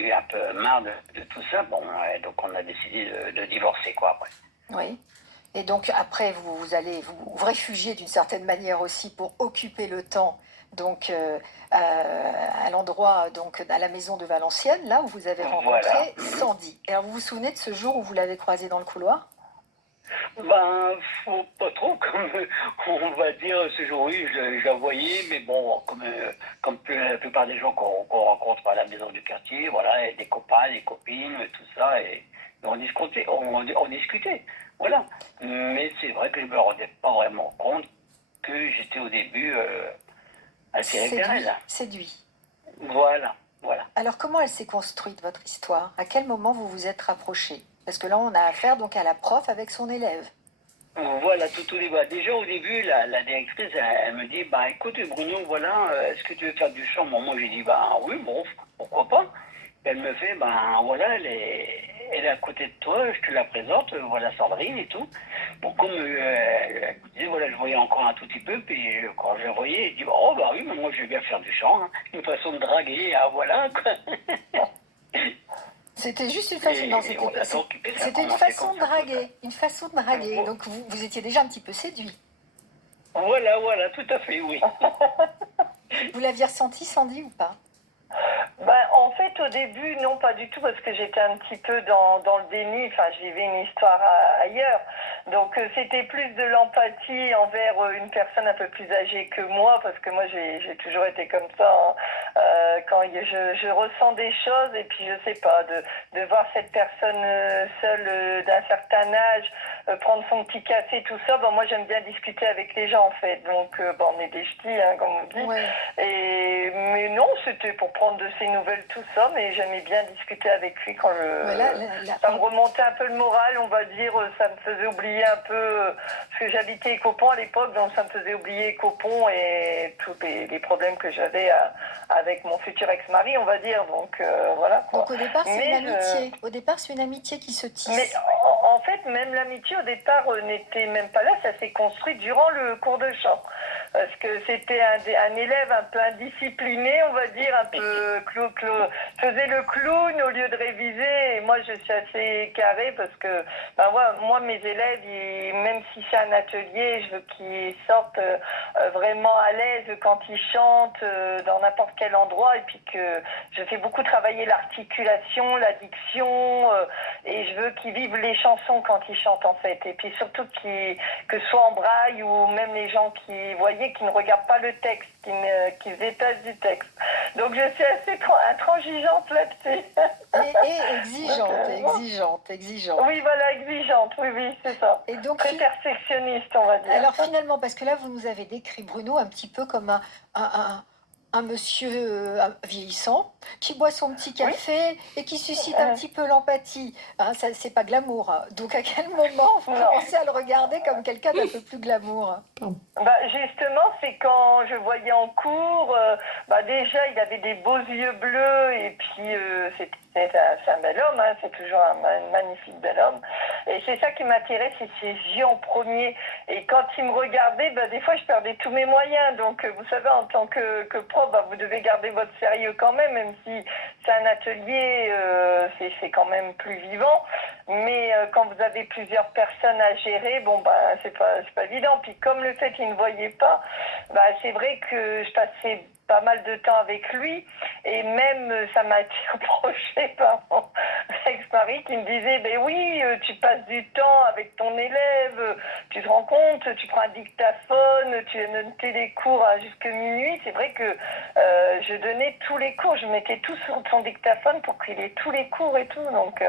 eu un peu marre de tout ça. Bon, donc on a décidé de divorcer, quoi, après. Oui. Et donc après, vous allez vous réfugier d'une certaine manière aussi pour occuper le temps, donc à l'endroit, donc à la maison de Valenciennes, là où vous avez Voilà. rencontré Sandy. Et alors vous vous souvenez de ce jour où vous l'avez croisée dans le couloir? Ben, faut pas trop, comme on va dire, ce jour-là, je la voyais, mais bon, comme la plupart des gens qu'on rencontre à la maison du quartier, voilà, et des copains, des copines, tout ça, et on discutait, voilà. Mais c'est vrai que je me rendais pas vraiment compte que j'étais au début attiré vers Séduit, elle. séduit. Voilà, voilà. Alors comment elle s'est construite, votre histoire? À quel moment vous vous êtes rapprochés? Parce que là, on a affaire donc à la prof avec son élève. Voilà, tout au début. Déjà au début, la directrice, elle me dit, bah écoute Bruno, voilà, est-ce que tu veux faire du chant? Bon, moi j'ai dit, bah oui, bon, pourquoi pas. Elle me fait, ben voilà, elle est à côté de toi, je te la présente, voilà Sandrine et tout. Bon, comme elle me disait, voilà, je voyais encore un tout petit peu, puis quand je la voyais, je dis, oh bah oui, mais moi je vais bien faire du chant, hein. Une façon de draguer, ah voilà, quoi. C'était juste une façon, non, Et on a donc, ça a c'était une commencé façon comme de ça, tout ça. draguer, une façon de draguer. Donc vous étiez déjà un petit peu séduit. Voilà, tout à fait, oui. Vous l'aviez ressenti, Sandy, ou pas? Ben, en fait, au début, non, pas du tout, parce que j'étais un petit peu dans le déni. Enfin, je vivais une histoire ailleurs. Donc, c'était plus de l'empathie envers une personne un peu plus âgée que moi, parce que moi, j'ai toujours été comme ça, hein. Quand je ressens des choses, et puis je sais pas, de voir cette personne seule d'un certain âge, prendre son petit café, tout ça, bon, moi, j'aime bien discuter avec les gens, en fait. Donc, bon, on est des ch'tis, hein, comme on dit. Ouais. Mais non, c'était pour prendre de ses nouvelles, tout ça, mais j'aimais bien discuter avec lui quand Voilà, ça me remontait un peu le moral, on va dire, ça me faisait oublier un peu, parce que j'habitais Écopont à l'époque, donc ça me faisait oublier Écopont et tous les problèmes que j'avais avec mon futur ex-mari, on va dire, donc voilà, quoi. Donc au départ, c'est Mais une amitié. Au départ, c'est une amitié qui se tisse. mais en fait, même l'amitié au départ n'était même pas là, ça s'est construit durant le cours de chant. Parce que c'était un élève un peu indiscipliné, on va dire, un peu faisait le clown au lieu de réviser. Et moi, je suis assez carrée parce que ben, moi mes élèves, même si c'est un atelier, je veux qu'ils sortent vraiment à l'aise quand ils chantent dans n'importe quel endroit. Et puis que je fais beaucoup travailler l'articulation, la diction, et je veux qu'ils vivent les chansons quand ils chantent en fait. Et puis surtout que ce soit en braille ou même les gens qui voyaient, qui ne regardent pas le texte, qui se détachent du texte. Donc je suis assez intransigeante là-dessus. Et exigeante, exigeante. Oui, voilà, exigeante, oui, c'est ça. Et donc, très perfectionniste, on va dire. alors finalement, parce que là, vous nous avez décrit Bruno un petit peu comme un monsieur vieillissant qui boit son petit café et qui suscite un petit peu l'empathie. Hein, ça, c'est pas glamour, hein. Donc à quel moment vous commencez à le regarder comme quelqu'un d'un peu plus glamour? Bah, justement, c'est quand je voyais en cours, bah, déjà il avait des beaux yeux bleus et puis c'est un bel homme, hein, c'est toujours un magnifique bel homme. Et c'est ça qui m'attirait, c'est ses yeux en premier. Et quand il me regardait, bah, des fois je perdais tous mes moyens. Donc vous savez, en tant que prof, bah, vous devez garder votre sérieux quand même si c'est un atelier, c'est quand même plus vivant. Mais quand vous avez plusieurs personnes à gérer, bon bah c'est pas évident. Puis comme le fait qu'il ne voyait pas, bah c'est vrai que je passais pas mal de temps avec lui et même ça m'a été reproché par mon ex-mari qui me disait ben oui tu passes du temps avec ton élève, tu te rends compte, tu prends un dictaphone, tu notais les cours jusqu'à minuit. C'est vrai que je donnais tous les cours, je mettais tout sur son dictaphone pour qu'il ait tous les cours et tout. Donc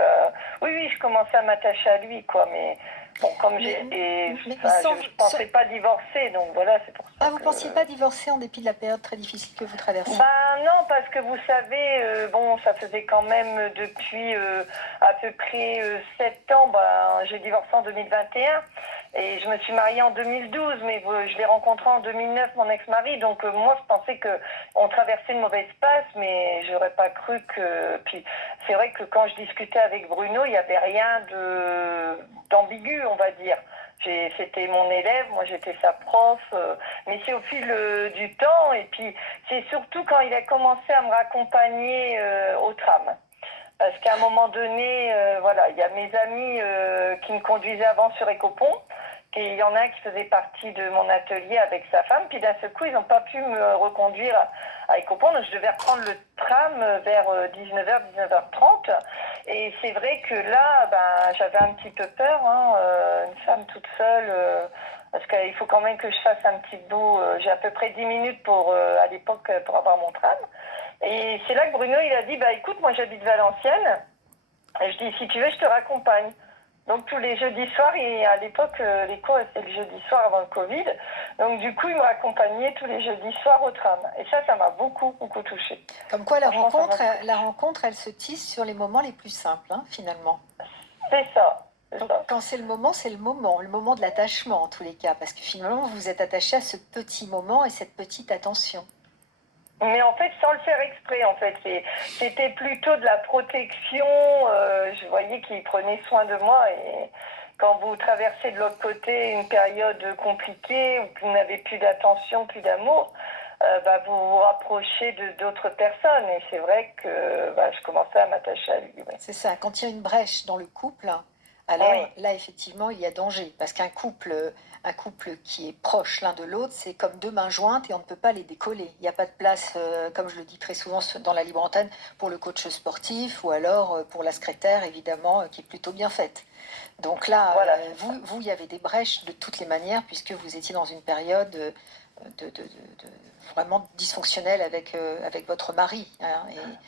oui je commençais à m'attacher à lui quoi, mais bon, comme je ne pensais pas divorcer, donc voilà, c'est pour ça. Ah, vous ne pensiez pas divorcer en dépit de la période très difficile que vous traversez? Ben non, parce que vous savez, bon, ça faisait quand même depuis à peu près 7 ans, ben, j'ai divorcé en 2021 et je me suis mariée en 2012, mais je l'ai rencontré en 2009, mon ex-mari, donc moi je pensais qu'on traversait une mauvaise passe, mais je n'aurais pas cru que... Puis c'est vrai que quand je discutais avec Bruno, il n'y avait rien d'ambigu, on va dire. C'était mon élève, moi j'étais sa prof, mais c'est au fil du temps et puis c'est surtout quand il a commencé à me raccompagner au tram. Parce qu'à un moment donné, voilà, il y a mes amis qui me conduisaient avant sur Écopont. Et il y en a un qui faisait partie de mon atelier avec sa femme. Puis d'un seul coup, ils n'ont pas pu me reconduire à Écopont. Donc je devais reprendre le tram vers 19h, 19h30. Et c'est vrai que là, ben, j'avais un petit peu peur, hein, une femme toute seule. Parce qu'il faut quand même que je fasse un petit bout. J'ai à peu près 10 minutes à l'époque pour avoir mon tram. Et c'est là que Bruno, il a dit, bah écoute, moi j'habite Valenciennes. Et je dis, si tu veux, je te raccompagne. Donc tous les jeudis soirs, et à l'époque, les cours étaient le jeudi soir avant le Covid. Donc du coup, il me raccompagnait tous les jeudis soirs au tram. Et ça m'a beaucoup, beaucoup touchée. Comme quoi, la Franchement, rencontre, elle se tisse sur les moments les plus simples, hein, finalement. c'est ça. C'est Donc, ça. quand c'est le moment de l'attachement en tous les cas, parce que finalement, vous vous êtes attaché à ce petit moment et cette petite attention. Mais en fait, sans le faire exprès, en fait, c'était plutôt de la protection. Je voyais qu'il prenait soin de moi. Et quand vous traversez de l'autre côté une période compliquée, où vous n'avez plus d'attention, plus d'amour, bah, vous vous rapprochez d'autres personnes. Et c'est vrai que bah, je commençais à m'attacher à lui. Ouais. C'est ça, quand il y a une brèche dans le couple, alors Oui. là, effectivement, il y a danger, parce un couple qui est proche l'un de l'autre, c'est comme deux mains jointes et on ne peut pas les décoller. Il n'y a pas de place, comme je le dis très souvent dans la libre antenne, pour le coach sportif ou alors pour la secrétaire, évidemment, qui est plutôt bien faite. Donc là, Voilà. il y avait des brèches de toutes les manières, puisque vous étiez dans une période vraiment dysfonctionnelle avec votre mari. Hein,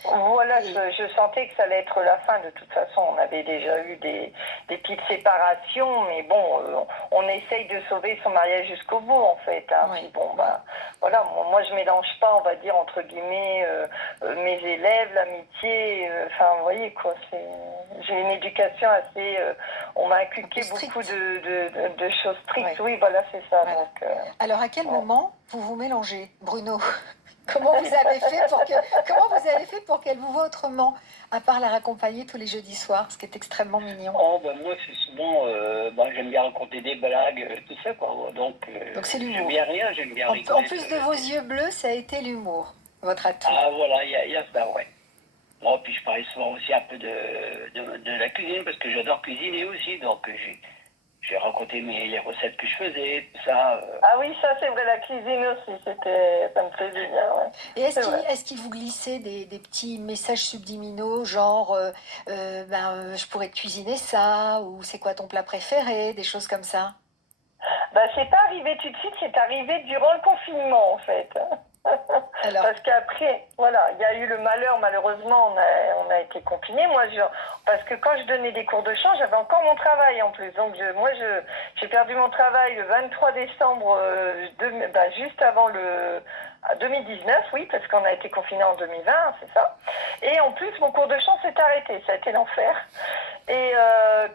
Voilà, je sentais que ça allait être la fin. De toute façon, on avait déjà eu des petites séparations, mais bon, on essaye de sauver son mariage jusqu'au bout, en fait. Hein. Oui. Puis bon, bah, voilà, moi je mélange pas, on va dire, entre guillemets, mes élèves, l'amitié. Enfin, vous voyez, quoi, j'ai une éducation assez. On m'a inculqué beaucoup de choses strictes. Oui, voilà, c'est ça. Voilà. Donc, alors, à quel moment vous vous mélangez, Bruno? Comment vous avez fait pour qu'elle vous voie autrement, à part la raccompagner tous les jeudis soirs, ce qui est extrêmement mignon? Oh, ben moi, c'est souvent, j'aime bien raconter des blagues, tout ça, quoi. Donc c'est l'humour. J'aime bien rire, j'aime bien En rigoler. plus de vos yeux bleus, ça a été l'humour, votre atout. Ah, voilà, il y a ça, ouais. Bon, puis je parlais souvent aussi un peu de la cuisine, parce que j'adore cuisiner aussi, donc j'ai raconté les recettes que je faisais, tout ça. Ah oui, ça c'est vrai, la cuisine aussi, ça me faisait bien. Ouais. Et est-ce qu'il vous glissait des petits messages subliminaux, genre je pourrais te cuisiner ça, ou c'est quoi ton plat préféré, des choses comme ça? Bah, c'est pas arrivé tout de suite, c'est arrivé durant le confinement en fait. Alors, parce qu'après, voilà, il y a eu le malheur, malheureusement, on a été confinés. Moi, parce que quand je donnais des cours de chant, j'avais encore mon travail en plus. Donc, j'ai perdu mon travail le 23 décembre, juste avant 2019, oui, parce qu'on a été confinés en 2020, c'est ça. Et en plus, mon cours de chant s'est arrêté, ça a été l'enfer. Et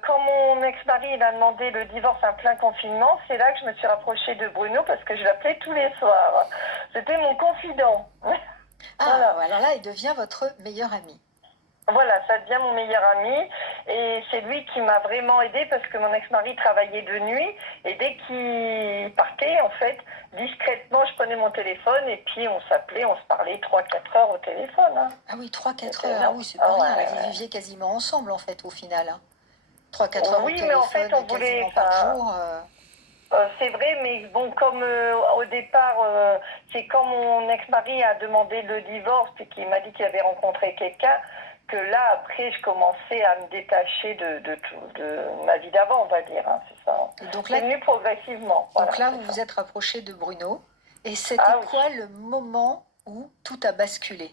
quand mon ex-mari il a demandé le divorce en plein confinement, c'est là que je me suis rapprochée de Bruno parce que je l'appelais tous les soirs. C'était mon confident. voilà. Alors là, il devient votre meilleur ami. Voilà, ça devient mon meilleur ami et c'est lui qui m'a vraiment aidée parce que mon ex-mari travaillait de nuit et dès qu'il partait, en fait, discrètement, je prenais mon téléphone et puis on s'appelait, on se parlait 3-4 heures au téléphone. Hein. Ah oui, 3-4 heures, ah oui, c'est pas rien, là, vous viviez quasiment ensemble en fait au final. Hein. 3-4 heures au téléphone, mais en fait, on voulait, par jour. C'est vrai, mais bon, comme au départ, c'est quand mon ex-mari a demandé le divorce et qu'il m'a dit qu'il avait rencontré quelqu'un, que là, après, je commençais à me détacher de ma vie d'avant, on va dire. Hein, c'est ça. Et donc là, c'est venu progressivement. Donc voilà, là, vous vous êtes rapproché de Bruno. Et c'était oui. quoi le moment où tout a basculé?